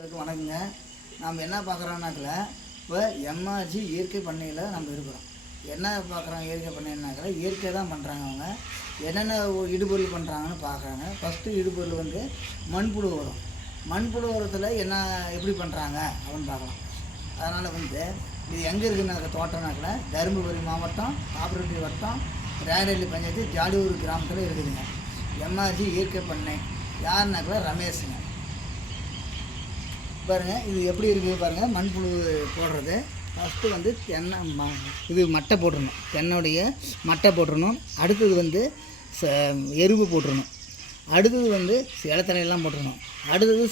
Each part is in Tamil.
வணக்கங்க. நாம் என்ன பார்க்குறோம்னாக்கில் இப்போ எம்ஆர்ஜி இயற்கை பண்ணையில் நம்ம இருக்கிறோம். என்ன பார்க்குறோம் இயற்கை பண்ணைன்னாக்கில் இயற்கை தான் பண்ணுறாங்க. அவங்க என்னென்ன இடுபொருள் பண்ணுறாங்கன்னு பார்க்குறாங்க. ஃபஸ்ட்டு இடுபொருள் வந்து மண்புழு உரம். மண்புழு உரத்தில் என்ன எப்படி பண்ணுறாங்க அப்படின்னு பார்க்கலாம். அதனால் வந்து இது எங்கே இருக்குதுனாக்க தோட்டம்னாக்கில் தருமபுரி மாவட்டம் காப்பரட்டி வட்டம் ரேரல்லி பஞ்சாயத்து ஜாலியூர் கிராமத்தில் இருக்குதுங்க. எம்ஆர்ஜி இயற்கை பண்ணை யாருனாக்கில் ரமேஷுங்க. பாருங்கள் இது எப்படி இருக்குது பாருங்கள். மண்புழு போடுறது ஃபஸ்ட்டு வந்து தென்னை இது மட்டை போட்டுடணும். தென்னையுடைய மட்டை போட்டுடணும். அடுத்தது வந்து எருவு போட்டுடணும். அடுத்தது வந்து இலத்தலையெல்லாம் போட்டுடணும். அடுத்தது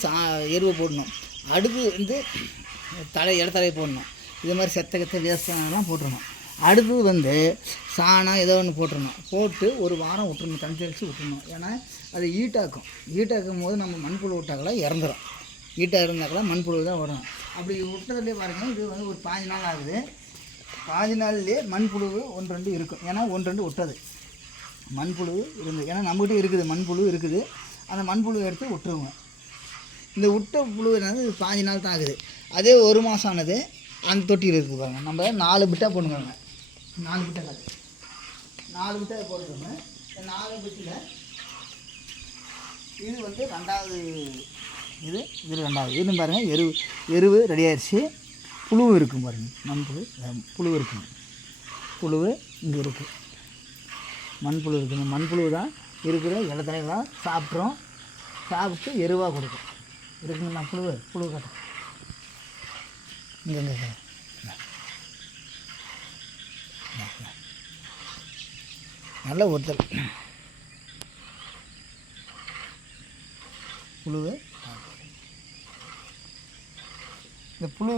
எருவை போடணும். அடுத்தது வந்து இலத்தலையை போடணும். இது மாதிரி செத்த வேஸ்டெல்லாம் போட்டுடணும். அடுத்தது வந்து சாணம் ஏதோ ஒன்று போட்டுடணும். போட்டு ஒரு வாரம் விட்டுறணும். தண்ணி தெளித்து விட்டுறணும். ஏன்னா அது ஈட்டாக்கும் போது நம்ம மண்புழு விட்டாக்கெல்லாம் இறந்துடும். ஈட்டாக இருந்தாக்கெல்லாம் மண்புழு தான் வரும். அப்படி விட்டதுலேயே பாருங்கள், இது வந்து ஒரு 5 நாள் ஆகுது. 5 நாள்லேயே மண்புழு 1-2 இருக்கும். ஏன்னா 1-2 விட்டது மண்புழு இருந்து. ஏன்னா நம்மகிட்ட இருக்குது மண்புழு இருக்குது. அந்த மண்புழு எடுத்து விட்டுருவோங்க. இந்த விட்ட புழு என்னது 5 நாள் தான் ஆகுது. அதே 1 மாதம் ஆனது அந்த தொட்டியில் இருக்குது பாருங்கள். நம்ம 4 பிட்டாக போட்டுக்கோங்க. 4 பிட்டை காட்டு 4 பிட்டை போட்டுக்கோங்க. இந்த 4 பிட்டில் இது வந்து 2வது இது 2வது இதுன்னு பாருங்கள். எருவு ரெடி ஆயிடுச்சு. புழுவு இருக்கும் பாருங்கள். மண்புழு புழு இருக்குங்க. புழுவு இங்கே இருக்குது. மண்புழு இருக்குங்க. மண்புழு தான் இருக்கிற இலத்தலையெல்லாம் சாப்பிட்டு எருவாக கொடுக்கும். இருக்குங்களா புழு கட்டும் இங்கே நல்ல ஒருத்தல் புழு. இந்த புழு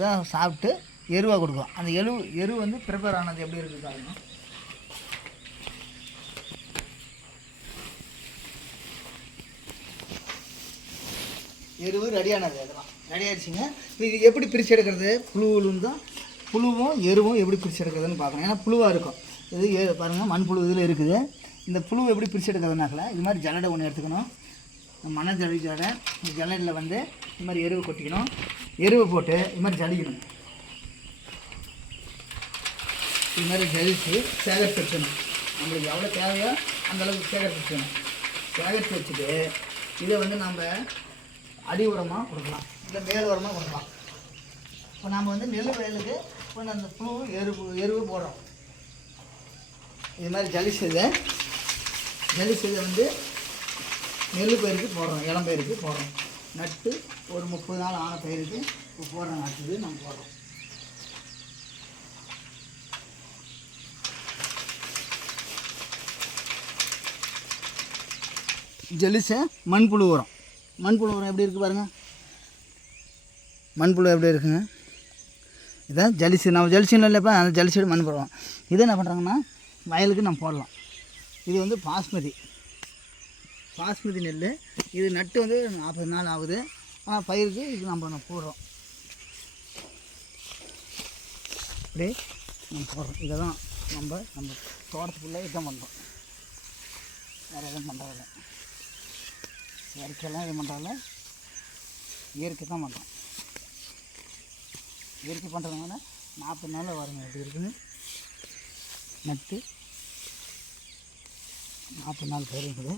தான் சாப்பிட்டு எருவாக கொடுக்கும். அந்த எரு வந்து ப்ரிப்பேர் ஆனது எப்படி இருக்குது பாருங்க. எருவு ரெடியானது. அதெல்லாம் ரெடி ஆகிடுச்சிங்க. இது எப்படி பிரித்து எடுக்கிறது? புழுவும் எருவும் எப்படி பிரித்து எடுக்கிறதுன்னு பார்க்கணும். ஏன்னா புழுவாக இருக்கும். இது பாருங்கள் மண்புழு இதில் இருக்குது. இந்த புழு எப்படி பிரித்து எடுக்கிறதுனாக்கல இது மாதிரி ஜல்லடை ஒன்று எடுத்துக்கணும். மணல் ஜல்லடை. ஜல்லடையில் வந்து இது மாதிரி எருவை கொட்டிக்கணும். எருவை போட்டு இது மாதிரி ஜலிக்கணும். இது மாதிரி ஜலித்து சேகரித்து வச்சுக்கணும். நம்மளுக்கு எவ்வளோ தேவையோ அந்தளவுக்கு சேகரித்து வச்சுக்கணும். சேகரித்து வச்சுட்டு இதை வந்து நம்ம அடி உரமாக கொடுக்கலாம், இல்லை மேல் உரமாக கொடுக்கலாம். இப்போ நம்ம வந்து நெல் வயலுக்கு இப்போ அந்த புழு எருவு போடுறோம். இது மாதிரி ஜலி செய்த வந்து நெல் பயிருக்கு போடுறோம். இளம் பயிருக்கு போடுறோம். நட்டு ஒரு 30 நாள் ஆன பயிருக்கு இப்போ போடுறோம். நட்டுது நம்ம போடுறோம். ஜலிச மண்புழு உரம். மண்புழு உரம் எப்படி இருக்குது பாருங்கள். மண்புழு எப்படி இருக்குங்க. இதான் ஜலிசு. நம்ம ஜலிசுன்னு இல்லைப்பா, அந்த ஜலிசோடு மண்புழு உரம். இதை என்ன பண்ணுறாங்கன்னா வயலுக்கு நம்ம போடலாம். இது வந்து பாஸ்மதி நெல். இது நட்டு வந்து 40 நாள் ஆகுது. ஆனால் பயிருக்கு இது நம்ம போடுறோம். இப்படி நம்ம போடுறோம். இதை தான் நம்ம தோட்டத்துக்குள்ளே இதான் பண்ணுறோம். வேறு எதுவும் பண்ணுறதில்ல. இயற்கையெல்லாம் எதுவும் பண்ணுறதில்ல. இயற்கை தான் பண்ணுறோம். இயற்கை பண்ணுறதுனால 40 நாளில் வருங்க. எப்படி இருக்குன்னு நட்டு 40 நாள் பயிர் இருக்குது.